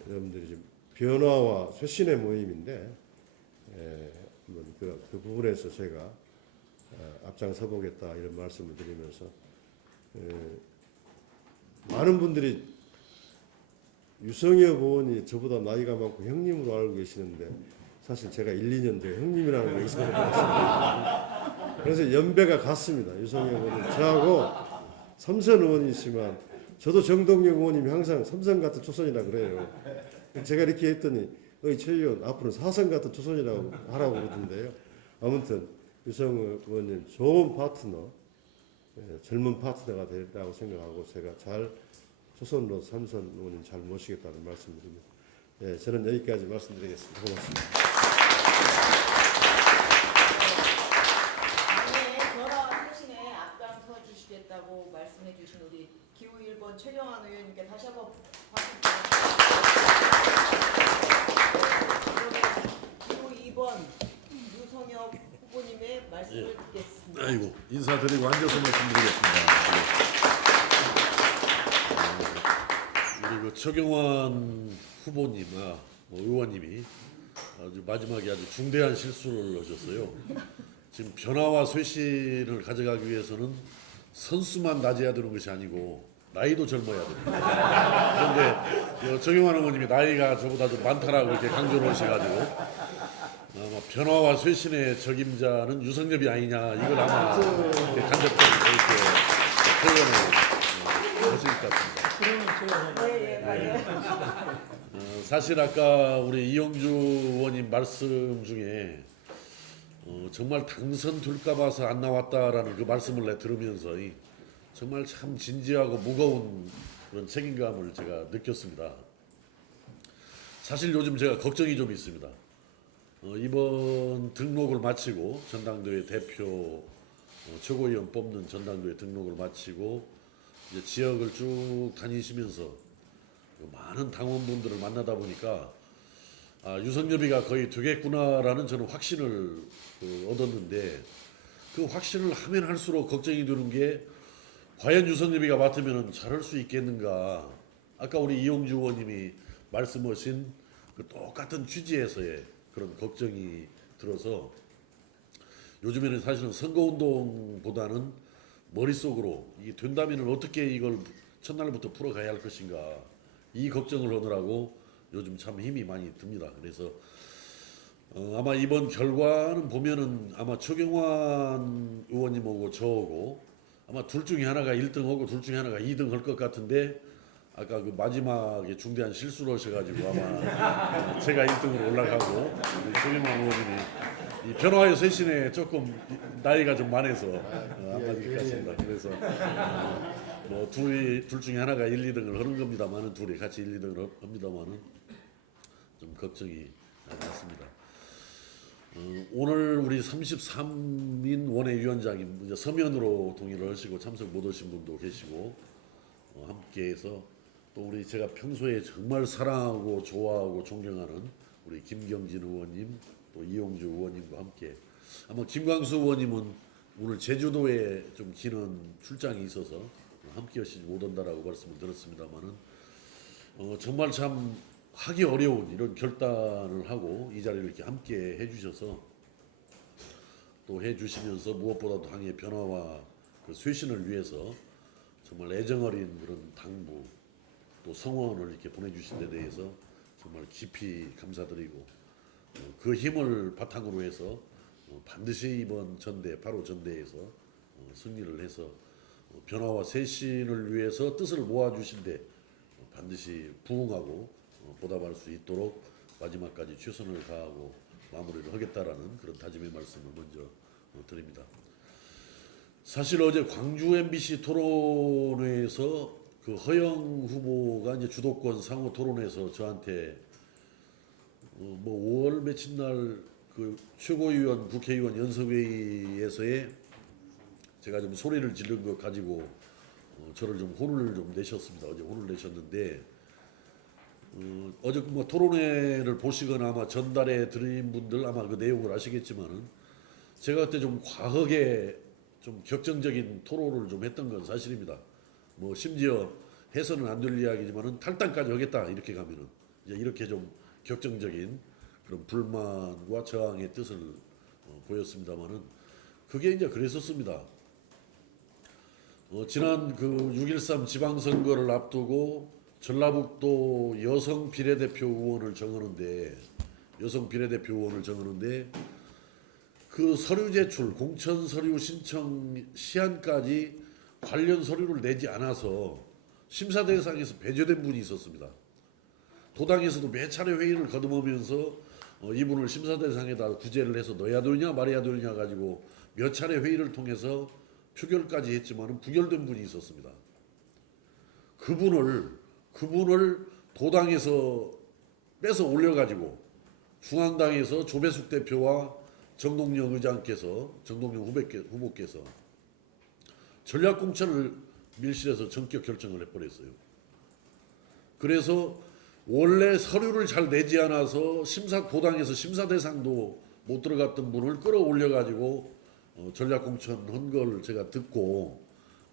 여러분들이 지금 변화와 쇄신의 모임인데 그 부분에서 제가 앞장서 보겠다 이런 말씀을 드리면서 많은 분들이 유성엽 의원이 저보다 나이가 많고 형님으로 알고 계시는데 사실 제가 1, 2년 전 형님이라는 걸 여기서 알았습니다. 그래서 연배가 같습니다. 유성엽 의원은 저하고 삼선 의원이지만 저도 정동영 의원님이 항상 삼선 같은 초선이라 그래요. 제가 이렇게 했더니 최 의원 앞으로 사선 같은 초선이라고 하라고 그러던데요. 아무튼 유성엽 의원님 좋은 파트너, 젊은 파트너가 되리라고 생각하고 제가 잘 초선으로 삼선 의원님 잘 모시겠다는 말씀드립니다. 저는 여기까지 말씀드리겠습니다. 고맙습니다. 변화와 쇄신에 앞장서 주시겠다고 말씀해 주신 우리 기호 1번 최경환 의원님께 다시 한번 박수 부탁드립니다. 기호 2번 유성엽 후보님의 말씀을 듣겠습니다. 아이고 인사드리고 앉아서 말씀드리겠습니다. 우리 그 최경환 후보님, 의원님이 아주 마지막에 아주 중대한 실수를 하셨어요. 지금 변화와 쇄신을 가져가기 위해서는 선수만 낮아야 되는 것이 아니고 나이도 젊어야 됩니다. 그런데 최경환 의원님이 나이가 저보다 좀 많다라고 이렇게 강조를 하셔가지고 아마 변화와 쇄신의 적임자는 유성엽이 아니냐 이걸 아마 이렇게 간접적으로 이렇게 표현을 하실 것 같습니다. 사실 아까 우리 이영주 의원님 말씀 중에 정말 당선될까 봐서 안 나왔다라는 그 말씀을 내 들으면서 정말 참 진지하고 무거운 그런 책임감을 제가 느꼈습니다. 사실 요즘 제가 걱정이 좀 있습니다. 이번 등록을 마치고 전당대회 대표 최고위원 뽑는 전당대회 등록을 마치고 이제 지역을 쭉 다니시면서 많은 당원분들을 만나다 보니까 유성엽이가 거의 되겠구나라는 저는 확신을 얻었는데 그 확신을 하면 할수록 걱정이 되는 게 과연 유성엽이가 맡으면 잘할 수 있겠는가. 아까 우리 이용주 의원님이 말씀하신 그 똑같은 취지에서의 그런 걱정이 들어서 요즘에는 사실은 선거운동보다는 머릿속으로 이게 된다면 어떻게 이걸 첫날부터 풀어가야 할 것인가 이 걱정을 하느라고 요즘 참 힘이 많이 듭니다. 그래서 아마 이번 결과는 보면은 아마 최경환 의원님하고 저하고 아마 둘 중에 하나가 1등하고 둘 중에 하나가 2등 할 것 같은데 아까 그 마지막에 중대한 실수를 하셔가지고 아마 제가 1등으로 올라가고 최경환 의원님이 이 변화의 쇄신에 조금 나이가 좀 많아서 안 맞을 것 같습니다. 그래서 뭐 둘 중에 하나가 1, 2등을 하는 겁니다만은 둘이 같이 1, 2등을 합니다만은 좀 걱정이 많습니다. 오늘 우리 33인 원외위원장이 이제 서면으로 동의를 하시고 참석 못 하신 분도 계시고 함께해서 또 우리 제가 평소에 정말 사랑하고 좋아하고 존경하는 우리 김경진 의원님 또 이용주 의원님과 함께 아마 김광수 의원님은 오늘 제주도에 좀 기는 출장이 있어서 함께 하시지 못한다라고 말씀을 들었습니다만은 정말 참 하기 어려운 이런 결단을 하고 이 자리를 이렇게 함께 해주셔서 또 해주시면서 무엇보다도 당의 변화와 그 쇄신을 위해서 정말 애정어린 그런 당부 또 성원을 이렇게 보내주신 데 대해서 정말 깊이 감사드리고 그 힘을 바탕으로 해서 반드시 이번 전대 바로 전대에서 승리를 해서 변화와 쇄신을 위해서 뜻을 모아주신 데 반드시 부응하고 보답할 수 있도록 마지막까지 최선을 다하고 마무리를 하겠다라는 그런 다짐의 말씀을 먼저 드립니다. 사실 어제 광주 MBC 토론회에서 그 허영 후보가 이제 주도권 상호 토론에서 저한테 뭐 5월 며칠 날 그 최고위원 국회의원 연석회의에서의 제가 좀 소리를 지른 것 가지고 저를 좀 혼을 좀 내셨습니다. 어제 혼을 내셨는데 어제 뭐 토론회를 보시거나 아마 전달해 드린 분들 아마 그 내용을 아시겠지만은 제가 그때 좀 과하게 좀 격정적인 토론을 좀 했던 건 사실입니다. 뭐 심지어 해서는 안 될 이야기지만은 탈당까지 하겠다 이렇게 가면은 이제 이렇게 좀 격정적인 그런 불만과 저항의 뜻을 보였습니다만은 그게 이제 그랬었습니다. 지난 그 6.13 지방선거를 앞두고 전라북도 여성 비례대표 의원을 정하는데 그 서류 제출, 공천 서류 신청 시한까지 관련 서류를 내지 않아서 심사 대상에서 배제된 분이 있었습니다. 도당에서도 몇 차례 회의를 거듭하면서 이분을 심사 대상에다 구제를 해서 넣어야 되느냐 말아야 되느냐 가지고 몇 차례 회의를 통해서 표결까지 했지만은 부결된 분이 있었습니다. 그분을 도당에서 뺏어 올려가지고 중앙당에서 조배숙 대표와 정동영 후보께서 전략공천을 밀실에서 전격 결정을 해버렸어요. 그래서 원래 서류를 잘 내지 않아서 도당에서 심사 대상도 못 들어갔던 분을 끌어올려가지고 전략공천 한 걸 제가 듣고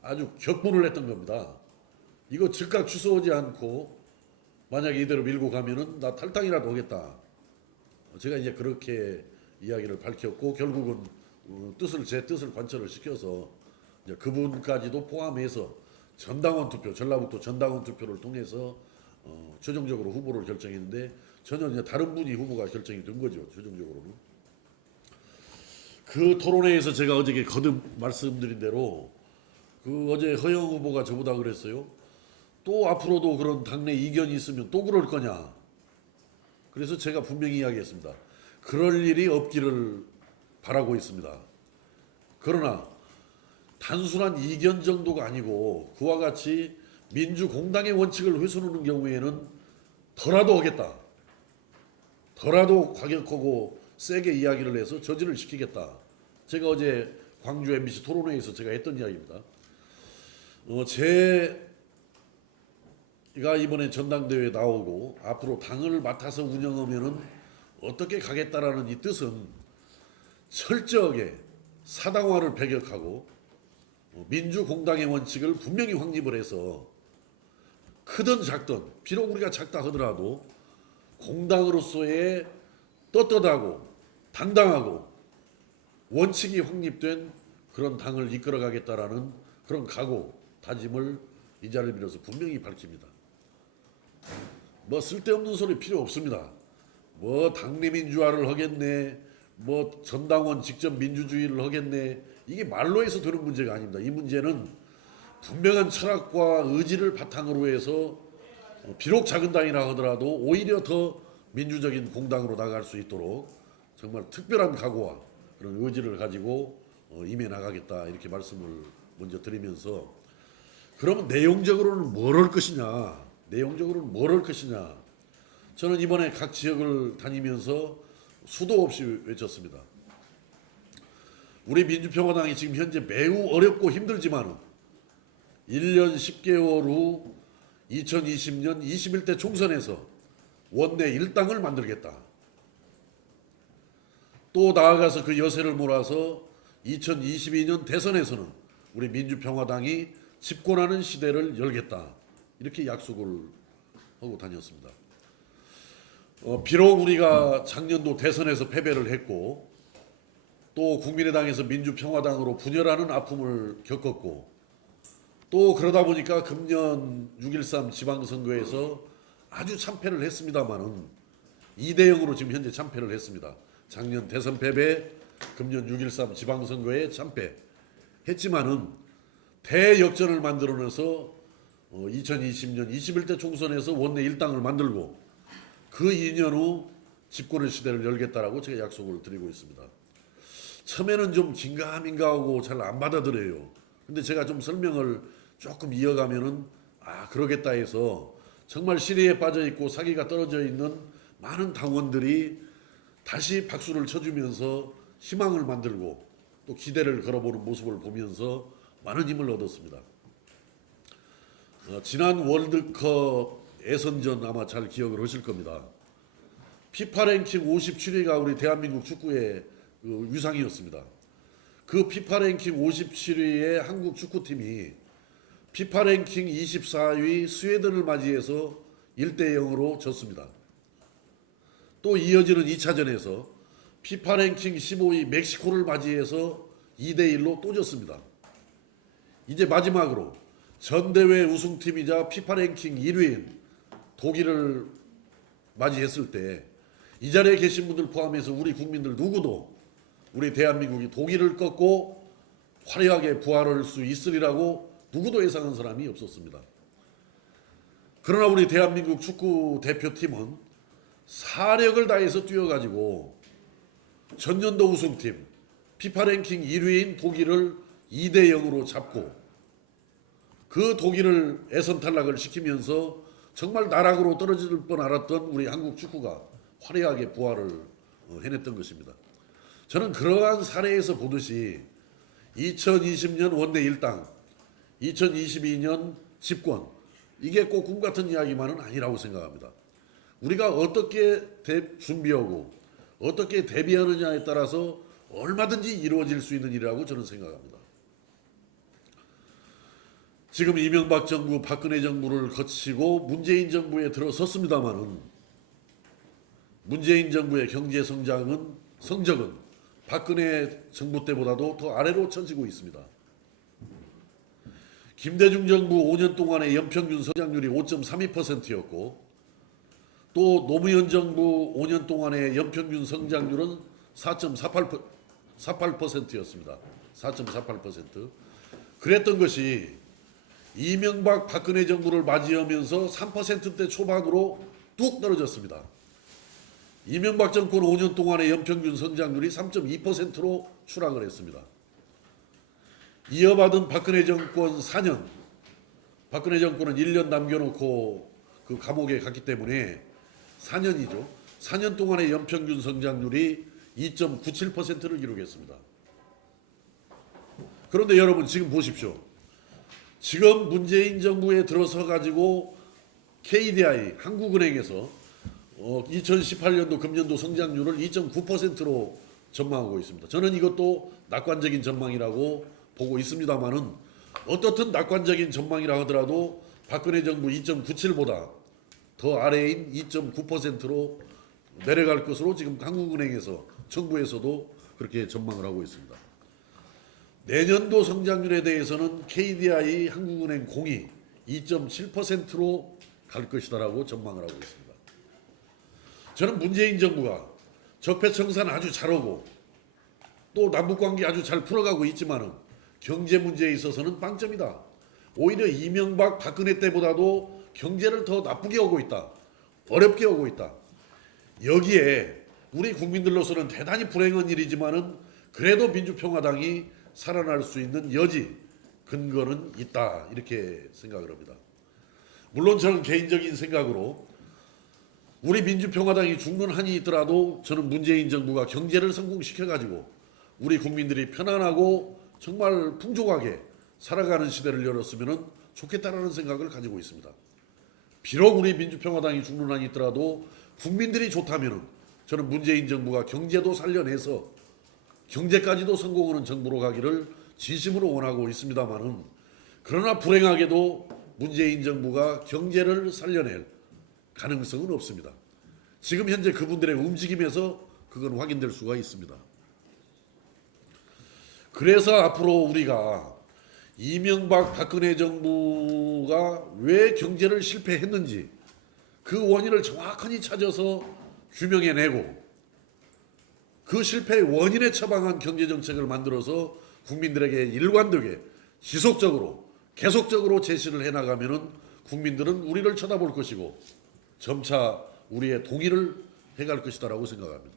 아주 격분을 했던 겁니다. 이거 즉각 취소하지 않고 만약에 이대로 밀고 가면은 나 탈당이라도 하겠다. 제가 이제 그렇게 이야기를 밝혔고 결국은 제 뜻을 관철을 시켜서 이제 그분까지도 포함해서 전당원 투표, 전라북도 전당원 투표를 통해서 최종적으로 후보를 결정했는데 전혀 이제 다른 분이 후보가 결정이 된 거죠. 최종적으로는. 그 토론회에서 제가 어저께 거듭 말씀드린 대로 그 어제 허영 후보가 저보다 그랬어요. 또 앞으로도 그런 당내 이견이 있으면 또 그럴 거냐. 그래서 제가 분명히 이야기했습니다. 그럴 일이 없기를 바라고 있습니다. 그러나 단순한 이견 정도가 아니고 그와 같이 민주공당의 원칙을 훼손하는 경우에는 더라도 하겠다. 더라도 과격하고 세게 이야기를 해서 저지를 시키겠다. 제가 어제 광주 MBC 토론회에서 제가 했던 이야기입니다. 제가 이번에 전당대회에 나오고 앞으로 당을 맡아서 운영하면은 어떻게 가겠다라는 이 뜻은 철저하게 사당화를 배격하고 민주공당의 원칙을 분명히 확립을 해서 크든 작든 비록 우리가 작다 하더라도 공당으로서의 떳떳하고 당당하고 원칙이 확립된 그런 당을 이끌어가겠다라는 그런 각오, 다짐을 이 자리를 빌어서 분명히 밝힙니다. 뭐 쓸데없는 소리 필요 없습니다. 뭐 당내민주화를 하겠네, 뭐 전당원 직접 민주주의를 하겠네, 이게 말로 해서 되는 문제가 아닙니다. 이 문제는 분명한 철학과 의지를 바탕으로 해서 비록 작은 당이라 하더라도 오히려 더 민주적인 공당으로 나갈 수 있도록 정말 특별한 각오와 그런 의지를 가지고 임해 나가겠다 이렇게 말씀을 먼저 드리면서 그러면 내용적으로는 뭘 할 것이냐, 저는 이번에 각 지역을 다니면서 수도 없이 외쳤습니다. 우리 민주평화당이 지금 현재 매우 어렵고 힘들지만은 1년 10개월 후 2020년 21대 총선에서 원내 1당을 만들겠다. 또 나아가서 그 여세를 몰아서 2022년 대선에서는 우리 민주평화당이 집권하는 시대를 열겠다. 이렇게 약속을 하고 다녔습니다. 비록 우리가 작년도 대선에서 패배를 했고 또 국민의당에서 민주평화당으로 분열하는 아픔을 겪었고 또 그러다 보니까 금년 6.13 지방선거에서 아주 참패를 했습니다만은 2대0으로 지금 현재 참패를 했습니다. 작년 대선 패배, 금년 6.13 지방선거에 참패 했지만은 대역전을 만들어내서 2020년 21대 총선에서 원내 일당을 만들고 그 2년 후 집권의 시대를 열겠다라고 제가 약속을 드리고 있습니다. 처음에는 좀 긴가민가하고 잘 안 받아들여요. 근데 제가 좀 설명을 조금 이어가면은 그러겠다 해서 정말 시리에 빠져 있고 사기가 떨어져 있는 많은 당원들이 다시 박수를 쳐주면서 희망을 만들고 또 기대를 걸어보는 모습을 보면서 많은 힘을 얻었습니다. 지난 월드컵 예선전 아마 잘 기억을 하실 겁니다. 피파 랭킹 57위가 우리 대한민국 축구의 그 위상이었습니다. 그 피파 랭킹 57위의 한국 축구팀이 피파 랭킹 24위 스웨덴을 맞이해서 1대0으로 졌습니다. 또 이어지는 2차전에서 피파 랭킹 15위 멕시코를 맞이해서 2대1로 또 졌습니다. 이제 마지막으로 전대회 우승팀이자 피파 랭킹 1위인 독일을 맞이했을 때 이 자리에 계신 분들 포함해서 우리 국민들 누구도 우리 대한민국이 독일을 꺾고 화려하게 부활할 수 있으리라고 누구도 예상한 사람이 없었습니다. 그러나 우리 대한민국 축구 대표팀은 사력을 다해서 뛰어가지고 전년도 우승팀 피파 랭킹 1위인 독일을 2대0으로 잡고 그 독일을 예선 탈락을 시키면서 정말 나락으로 떨어질 뻔 알았던 우리 한국 축구가 화려하게 부활을 해냈던 것입니다. 저는 그러한 사례에서 보듯이 2020년 원내 일당, 2022년 집권, 이게 꼭 꿈 같은 이야기만은 아니라고 생각합니다. 우리가 어떻게 준비하고 어떻게 대비하느냐에 따라서 얼마든지 이루어질 수 있는 일이라고 저는 생각합니다. 지금 이명박 정부, 박근혜 정부를 거치고 문재인 정부에 들어섰습니다마는 문재인 정부의 경제 성적은 박근혜 정부 때보다도 더 아래로 처지고 있습니다. 김대중 정부 5년 동안의 연평균 성장률이 5.32%였고 또 노무현 정부 5년 동안의 연평균 성장률은 4.48%였습니다. 4.48%. 그랬던 것이 이명박 박근혜 정부를 맞이하면서 3%대 초반으로 뚝 떨어졌습니다. 이명박 정권 5년 동안의 연평균 성장률이 3.2%로 추락을 했습니다. 이어받은 박근혜 정권 4년, 박근혜 정권은 1년 남겨놓고 그 감옥에 갔기 때문에 4년이죠. 4년 동안의 연평균 성장률이 2.97%를 기록했습니다. 그런데 여러분 지금 보십시오. 지금 문재인 정부에 들어서 가지고 KDI 한국은행에서 2018년도 금년도 성장률을 2.9%로 전망하고 있습니다. 저는 이것도 낙관적인 전망이라고 보고 있습니다만은 어떻든 낙관적인 전망이라 하더라도 박근혜 정부 2.97보다 더 아래인 2.9%로 내려갈 것으로 지금 한국은행에서 정부에서도 그렇게 전망을 하고 있습니다. 내년도 성장률에 대해서는 KDI 한국은행 공이 2.7%로 갈 것이다라고 전망을 하고 있습니다. 저는 문재인 정부가 적폐청산 아주 잘하고 또 남북관계 아주 잘 풀어가고 있지만은 경제 문제에 있어서는 빵점이다. 오히려 이명박 박근혜 때보다도 경제를 더 나쁘게 하고 있다. 어렵게 하고 있다. 여기에 우리 국민들로서는 대단히 불행한 일이지만은 그래도 민주평화당이 살아날 수 있는 여지, 근거는 있다. 이렇게 생각을 합니다. 물론 저는 개인적인 생각으로 우리 민주평화당이 죽는 한이 있더라도 저는 문재인 정부가 경제를 성공시켜가지고 우리 국민들이 편안하고 정말 풍족하게 살아가는 시대를 열었으면 좋겠다라는 생각을 가지고 있습니다. 비록 우리 민주평화당이 죽는 한이 있더라도 국민들이 좋다면 저는 문재인 정부가 경제도 살려내서 경제까지도 성공하는 정부로 가기를 진심으로 원하고 있습니다만은 그러나 불행하게도 문재인 정부가 경제를 살려낼 가능성은 없습니다. 지금 현재 그분들의 움직임에서 그건 확인될 수가 있습니다. 그래서 앞으로 우리가 이명박 박근혜 정부가 왜 경제를 실패했는지 그 원인을 정확하게 찾아서 규명해내고 그 실패의 원인에 처방한 경제정책을 만들어서 국민들에게 일관되게 지속적으로 계속적으로 제시를 해나가면은 국민들은 우리를 쳐다볼 것이고 점차 우리의 동의를 해갈 것이다라고 생각합니다.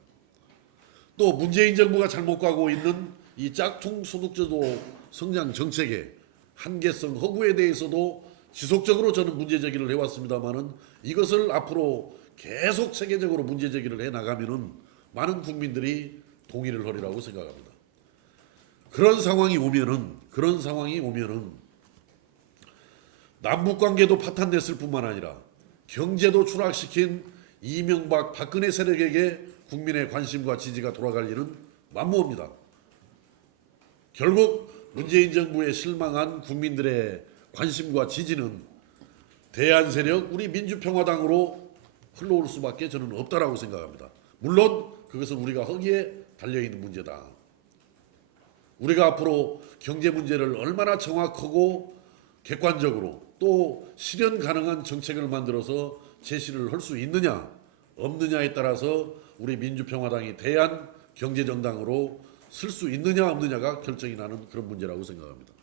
또 문재인 정부가 잘못 가고 있는 이 짝퉁 소득주도 성장 정책의 한계성 허구에 대해서도 지속적으로 저는 문제 제기를 해왔습니다만은 이것을 앞으로 계속 체계적으로 문제 제기를 해 나가면은 많은 국민들이 동의를 하리라고 생각합니다. 그런 상황이 오면은 남북 관계도 파탄냈을 뿐만 아니라 경제도 추락시킨 이명박 박근혜 세력에게 국민의 관심과 지지가 돌아갈 일은 만무합니다. 결국 문재인 정부에 실망한 국민들의 관심과 지지는 대안 세력 우리 민주평화당으로 흘러올 수밖에 저는 없다라고 생각합니다. 물론 그것은 우리가 허기에 달려있는 문제다. 우리가 앞으로 경제 문제를 얼마나 정확하고 객관적으로 또 실현 가능한 정책을 만들어서 제시를 할 수 있느냐 없느냐에 따라서 우리 민주평화당이 대한 경제정당으로 쓸 수 있느냐 없느냐가 결정이 나는 그런 문제라고 생각합니다.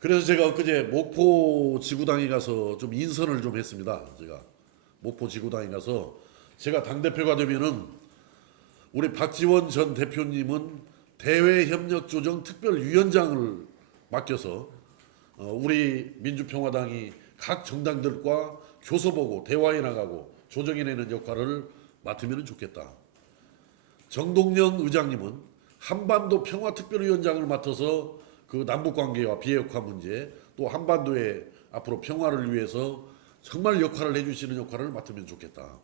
그래서 제가 엊그제 목포 지구당에 가서 좀 인선을 좀 했습니다. 제가 목포 지구당에 가서 제가 당대표가 되면은 우리 박지원 전 대표님은 대외협력조정특별위원장을 맡겨서 우리 민주평화당이 각 정당들과 교섭하고 대화해 나가고 조정해내는 역할을 맡으면 좋겠다. 정동영 의장님은 한반도 평화특별위원장을 맡아서 그 남북관계와 비핵화 문제 또 한반도의 앞으로 평화를 위해서 정말 역할을 해주시는 역할을 맡으면 좋겠다.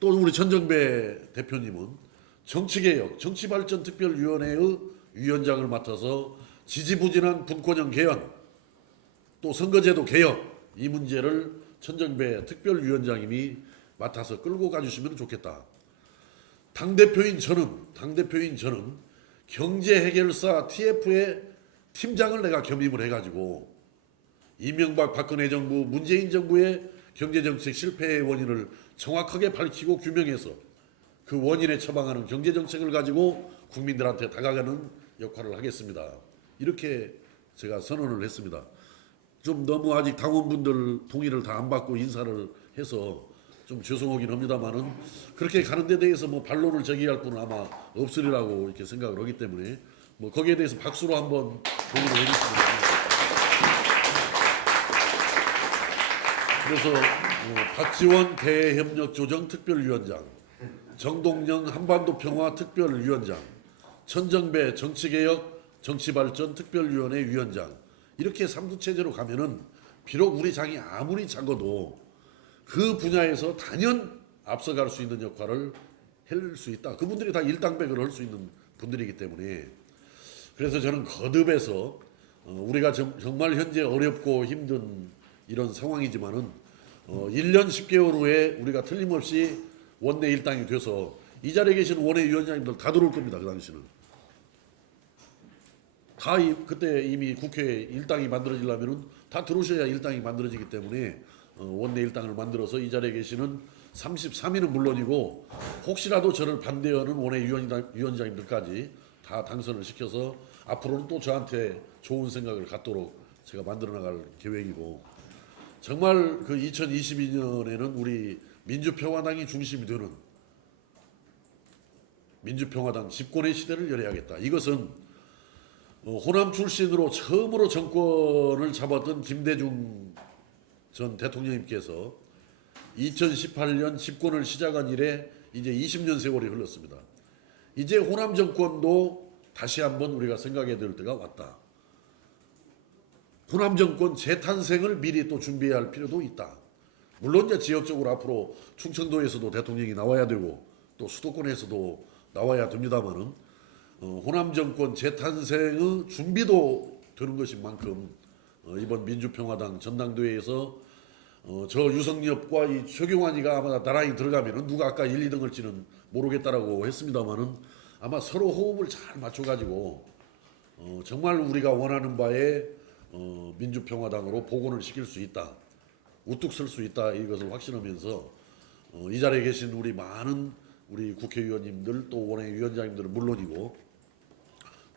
또 우리 전정배 대표님은 정치개혁, 정치발전특별위원회의 위원장을 맡아서 지지부진한 분권형 개헌, 또 선거제도 개혁 이 문제를 전정배 특별위원장님이 맡아서 끌고 가주시면 좋겠다. 당대표인 저는 경제해결사 TF의 팀장을 내가 겸임을 해가지고 이명박 박근혜 정부 문재인 정부의 경제정책 실패의 원인을 정확하게 밝히고 규명해서 그 원인에 처방하는 경제정책을 가지고 국민들한테 다가가는 역할을 하겠습니다. 이렇게 제가 선언을 했습니다. 좀 너무 아직 당원분들 동의를 다 안 받고 인사를 해서 좀 죄송하긴 합니다만은 그렇게 가는 데 대해서 뭐 반론을 제기할 분은 아마 없으리라고 이렇게 생각을 하기 때문에 뭐 거기에 대해서 박수로 한번 동의를 해주시면 그래서 박지원 대협력조정특별위원장, 정동영 한반도평화특별위원장, 천정배 정치개혁 정치발전특별위원회 위원장 이렇게 3두 체제로 가면은 비록 우리 당이 아무리 작아도 그 분야에서 단연 앞서갈 수 있는 역할을 할 수 있다. 그분들이 다 일당백을 할 수 있는 분들이기 때문에 그래서 저는 거듭해서 우리가 정말 현재 어렵고 힘든 이런 상황이지만은 1년 10개월 후에 우리가 틀림없이 원내 일당이 돼서 이 자리에 계신 원내위원장님들 다 들어올 겁니다. 그 당시는. 다 그때 이미 국회에 일당이 만들어지려면은 다 들어오셔야 일당이 만들어지기 때문에 원내 일당을 만들어서 이 자리에 계시는 33인은 물론이고 혹시라도 저를 반대하는 원내위원장님들까지 다 당선을 시켜서 앞으로는 또 저한테 좋은 생각을 갖도록 제가 만들어 나갈 계획이고 정말 그 2022년에는 우리 민주평화당이 중심이 되는 민주평화당 집권의 시대를 열어야겠다. 이것은 호남 출신으로 처음으로 정권을 잡았던 김대중 전 대통령님께서 2018년 집권을 시작한 이래 이제 20년 세월이 흘렀습니다. 이제 호남 정권도 다시 한번 우리가 생각해야 될 때가 왔다. 호남 정권 재탄생을 미리 또 준비해야 할 필요도 있다. 물론 이제 지역적으로 앞으로 충청도에서도 대통령이 나와야 되고 또 수도권에서도 나와야 됩니다만은 호남 정권 재탄생의 준비도 되는 것인 만큼 이번 민주평화당 전당대회에서 저 유성엽과 이 최경환이가 아마 나란히 들어가면은 누가 아까 1, 2등 할지는 모르겠다라고 했습니다만은 아마 서로 호흡을 잘 맞춰가지고 정말 우리가 원하는 바에 민주평화당으로 복원을 시킬 수 있다. 우뚝 설 수 있다. 이것을 확신하면서 이 자리에 계신 우리 많은 우리 국회의원님들 또 원외위원장님들은 물론이고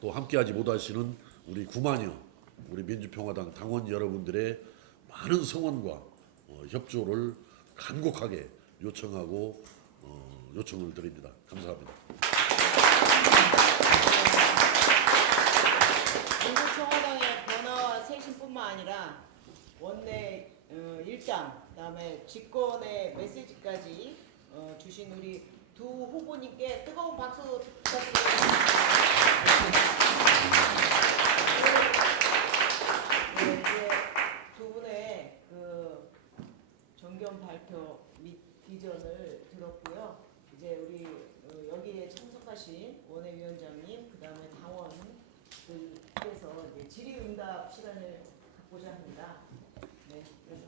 또 함께하지 못하시는 우리 9만여 우리 민주평화당 당원 여러분들의 많은 성원과 협조를 간곡하게 요청하고 요청을 드립니다. 감사합니다. 민주평화당의 변화와 쇄신뿐만 아니라 원내 일당, 그다음에 집권의 메시지까지 주신 우리 두 후보님께 뜨거운 박수 부탁드립니다. 네, 이제 두 분의 그 정견 발표 및 비전을 들었고요. 이제 우리 여기에 참석하신 원외위원장님, 그다음에 당원들께서 이제 질의응답 시간을 갖고자 합니다. 네, 그래서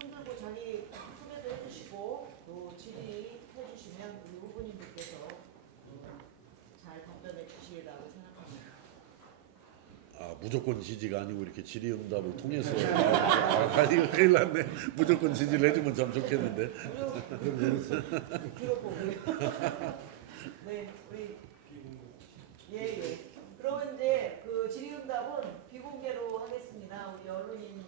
손 들고 자기 소개도 해주시고 또 질의해 주시면 우리 후보님들께서 잘 답변해 주시리라고 생각합니다. 무조건 지지가 아니고 이렇게 질의응답을 통해서 이거 큰일 났네. 무조건 지지를 해주면 참 좋겠는데. 들어보고요. 네, 우리 예. 그러면 이제 그 질의응답은 비공개로 하겠습니다. 우리 언론인